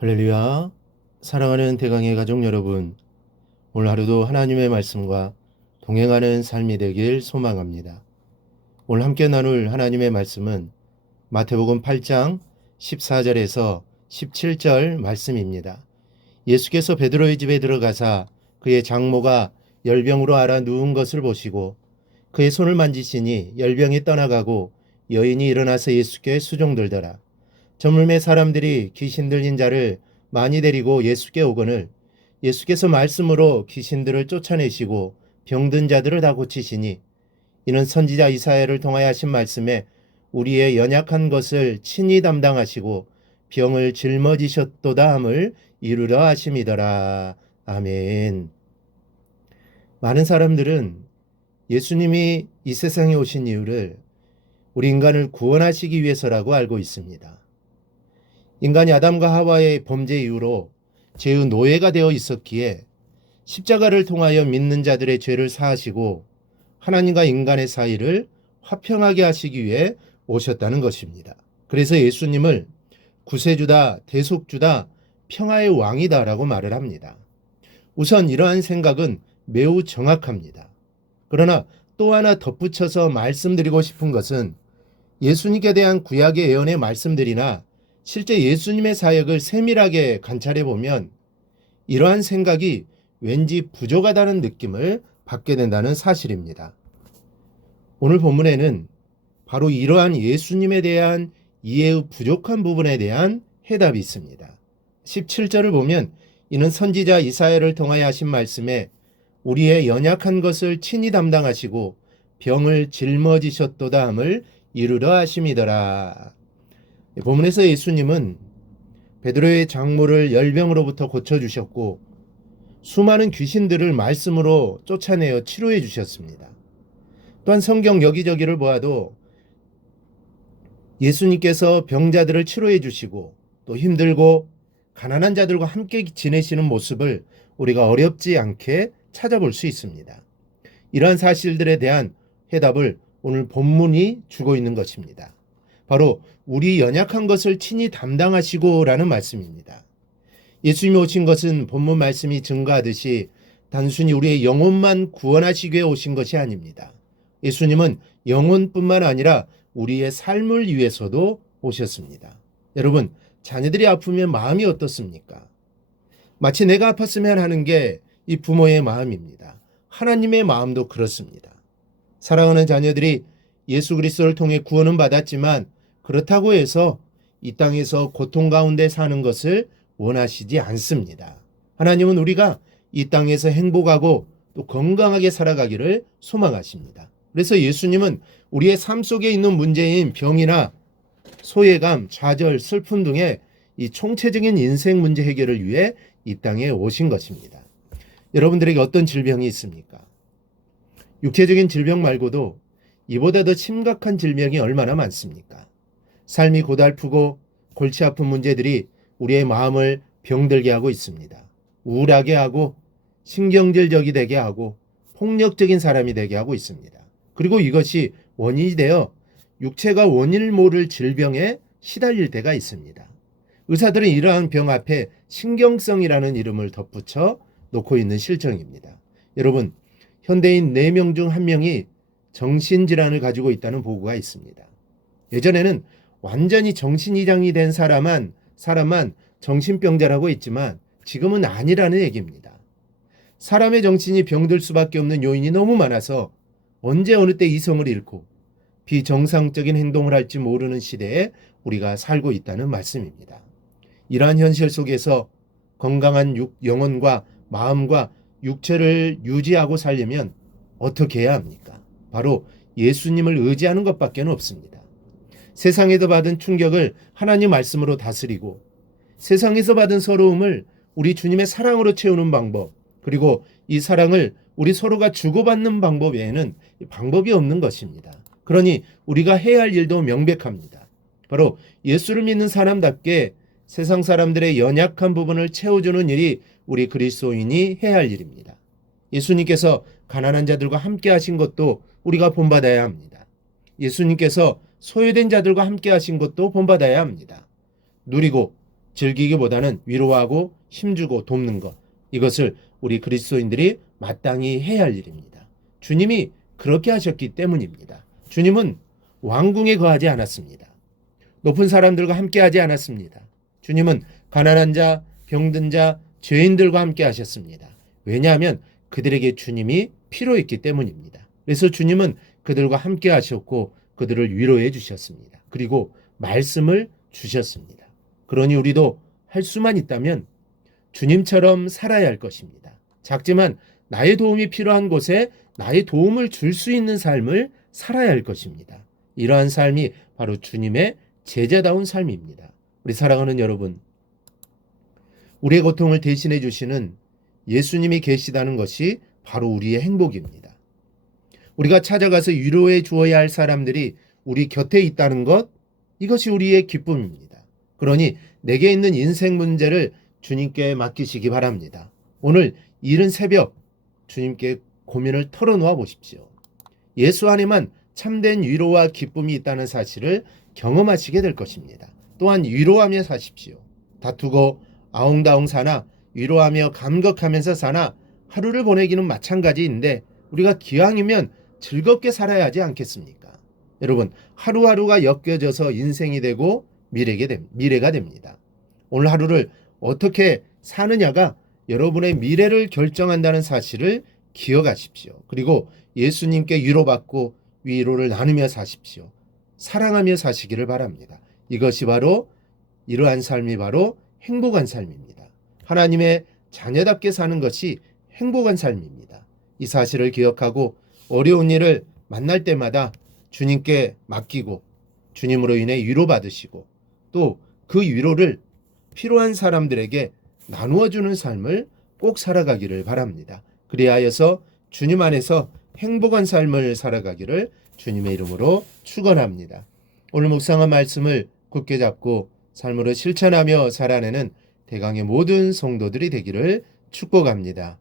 할렐루야. 사랑하는 대강의 가족 여러분, 오늘 하루도 하나님의 말씀과 동행하는 삶이 되길 소망합니다. 오늘 함께 나눌 하나님의 말씀은 마태복음 8장 14절에서 17절 말씀입니다. 예수께서 베드로의 집에 들어가사 그의 장모가 열병으로 앓아 누운 것을 보시고 그의 손을 만지시니 열병이 떠나가고 여인이 일어나서 예수께 수종들더라. 저물매 사람들이 귀신 들린 자를 많이 데리고 예수께 오거늘 예수께서 말씀으로 귀신들을 쫓아내시고 병든 자들을 다 고치시니 이는 선지자 이사야를 통하여 하신 말씀에 우리의 연약한 것을 친히 담당하시고 병을 짊어지셨도다 함을 이루려 하심이더라. 아멘. 많은 사람들은 예수님이 이 세상에 오신 이유를 우리 인간을 구원하시기 위해서라고 알고 있습니다. 인간이 아담과 하와의 범죄 이후로 죄의 노예가 되어 있었기에 십자가를 통하여 믿는 자들의 죄를 사하시고 하나님과 인간의 사이를 화평하게 하시기 위해 오셨다는 것입니다. 그래서 예수님을 구세주다, 대속주다, 평화의 왕이다라고 말을 합니다. 우선 이러한 생각은 매우 정확합니다. 그러나 또 하나 덧붙여서 말씀드리고 싶은 것은 예수님께 대한 구약의 예언의 말씀들이나 실제 예수님의 사역을 세밀하게 관찰해 보면 이러한 생각이 왠지 부족하다는 느낌을 받게 된다는 사실입니다. 오늘 본문에는 바로 이러한 예수님에 대한 이해의 부족한 부분에 대한 해답이 있습니다. 17절을 보면 이는 선지자 이사야를 통하여 하신 말씀에 우리의 연약한 것을 친히 담당하시고 병을 짊어지셨도다 함을 이루려 하심이더라. 본문에서 예수님은 베드로의 장모를 열병으로부터 고쳐주셨고 수많은 귀신들을 말씀으로 쫓아내어 치료해 주셨습니다. 또한 성경 여기저기를 보아도 예수님께서 병자들을 치료해 주시고 또 힘들고 가난한 자들과 함께 지내시는 모습을 우리가 어렵지 않게 찾아볼 수 있습니다. 이러한 사실들에 대한 해답을 오늘 본문이 주고 있는 것입니다. 바로 우리 연약한 것을 친히 담당하시고 라는 말씀입니다. 예수님이 오신 것은 본문 말씀이 증거하듯이 단순히 우리의 영혼만 구원하시기 위해 오신 것이 아닙니다. 예수님은 영혼뿐만 아니라 우리의 삶을 위해서도 오셨습니다. 여러분, 자녀들이 아프면 마음이 어떻습니까? 마치 내가 아팠으면 하는 게 이 부모의 마음입니다. 하나님의 마음도 그렇습니다. 사랑하는 자녀들이 예수 그리스도를 통해 구원은 받았지만 그렇다고 해서 이 땅에서 고통 가운데 사는 것을 원하시지 않습니다. 하나님은 우리가 이 땅에서 행복하고 또 건강하게 살아가기를 소망하십니다. 그래서 예수님은 우리의 삶 속에 있는 문제인 병이나 소외감, 좌절, 슬픔 등의 이 총체적인 인생 문제 해결을 위해 이 땅에 오신 것입니다. 여러분들에게 어떤 질병이 있습니까? 육체적인 질병 말고도 이보다 더 심각한 질병이 얼마나 많습니까? 삶이 고달프고 골치 아픈 문제들이 우리의 마음을 병들게 하고 있습니다. 우울하게 하고 신경질적이 되게 하고 폭력적인 사람이 되게 하고 있습니다. 그리고 이것이 원인이 되어 육체가 원인을 모를 질병에 시달릴 때가 있습니다. 의사들은 이러한 병 앞에 신경성이라는 이름을 덧붙여 놓고 있는 실정입니다. 여러분, 현대인 4명 중 1명이 정신질환을 가지고 있다는 보고가 있습니다. 예전에는 완전히 정신이장이 된 사람만 정신병자라고 했지만 지금은 아니라는 얘기입니다. 사람의 정신이 병들 수밖에 없는 요인이 너무 많아서 언제 어느 때 이성을 잃고 비정상적인 행동을 할지 모르는 시대에 우리가 살고 있다는 말씀입니다. 이러한 현실 속에서 건강한 영혼과 마음과 육체를 유지하고 살려면 어떻게 해야 합니까? 바로 예수님을 의지하는 것밖에 없습니다. 세상에서 받은 충격을 하나님 말씀으로 다스리고 세상에서 받은 서러움을 우리 주님의 사랑으로 채우는 방법, 그리고 이 사랑을 우리 서로가 주고받는 방법 외에는 방법이 없는 것입니다. 그러니 우리가 해야 할 일도 명백합니다. 바로 예수를 믿는 사람답게 세상 사람들의 연약한 부분을 채워주는 일이 우리 그리스도인이 해야 할 일입니다. 예수님께서 가난한 자들과 함께 하신 것도 우리가 본받아야 합니다. 예수님께서 소외된 자들과 함께 하신 것도 본받아야 합니다. 누리고 즐기기보다는 위로하고 힘주고 돕는 것, 이것을 우리 그리스도인들이 마땅히 해야 할 일입니다. 주님이 그렇게 하셨기 때문입니다. 주님은 왕궁에 거하지 않았습니다. 높은 사람들과 함께 하지 않았습니다. 주님은 가난한 자, 병든 자, 죄인들과 함께 하셨습니다. 왜냐하면 그들에게 주님이 필요했기 때문입니다. 그래서 주님은 그들과 함께 하셨고 그들을 위로해 주셨습니다. 그리고 말씀을 주셨습니다. 그러니 우리도 할 수만 있다면 주님처럼 살아야 할 것입니다. 작지만 나의 도움이 필요한 곳에 나의 도움을 줄 수 있는 삶을 살아야 할 것입니다. 이러한 삶이 바로 주님의 제자다운 삶입니다. 우리 사랑하는 여러분, 우리의 고통을 대신해 주시는 예수님이 계시다는 것이 바로 우리의 행복입니다. 우리가 찾아가서 위로해 주어야 할 사람들이 우리 곁에 있다는 것, 이것이 우리의 기쁨입니다. 그러니 내게 있는 인생 문제를 주님께 맡기시기 바랍니다. 오늘 이른 새벽 주님께 고민을 털어놓아 보십시오. 예수 안에만 참된 위로와 기쁨이 있다는 사실을 경험하시게 될 것입니다. 또한 위로하며 사십시오. 다투고 아웅다웅 사나 위로하며 감격하면서 사나 하루를 보내기는 마찬가지인데 우리가 기왕이면 즐겁게 살아야 하지 않겠습니까? 여러분, 하루하루가 엮여져서 인생이 되고 미래가 됩니다. 오늘 하루를 어떻게 사느냐가 여러분의 미래를 결정한다는 사실을 기억하십시오. 그리고 예수님께 위로받고 위로를 나누며 사십시오. 사랑하며 사시기를 바랍니다. 이것이 바로 이러한 삶이 바로 행복한 삶입니다. 하나님의 자녀답게 사는 것이 행복한 삶입니다. 이 사실을 기억하고 어려운 일을 만날 때마다 주님께 맡기고 주님으로 인해 위로받으시고 또 그 위로를 필요한 사람들에게 나누어주는 삶을 꼭 살아가기를 바랍니다. 그리하여서 주님 안에서 행복한 삶을 살아가기를 주님의 이름으로 축원합니다. 오늘 묵상한 말씀을 굳게 잡고 삶으로 실천하며 살아내는 대강의 모든 성도들이 되기를 축복합니다.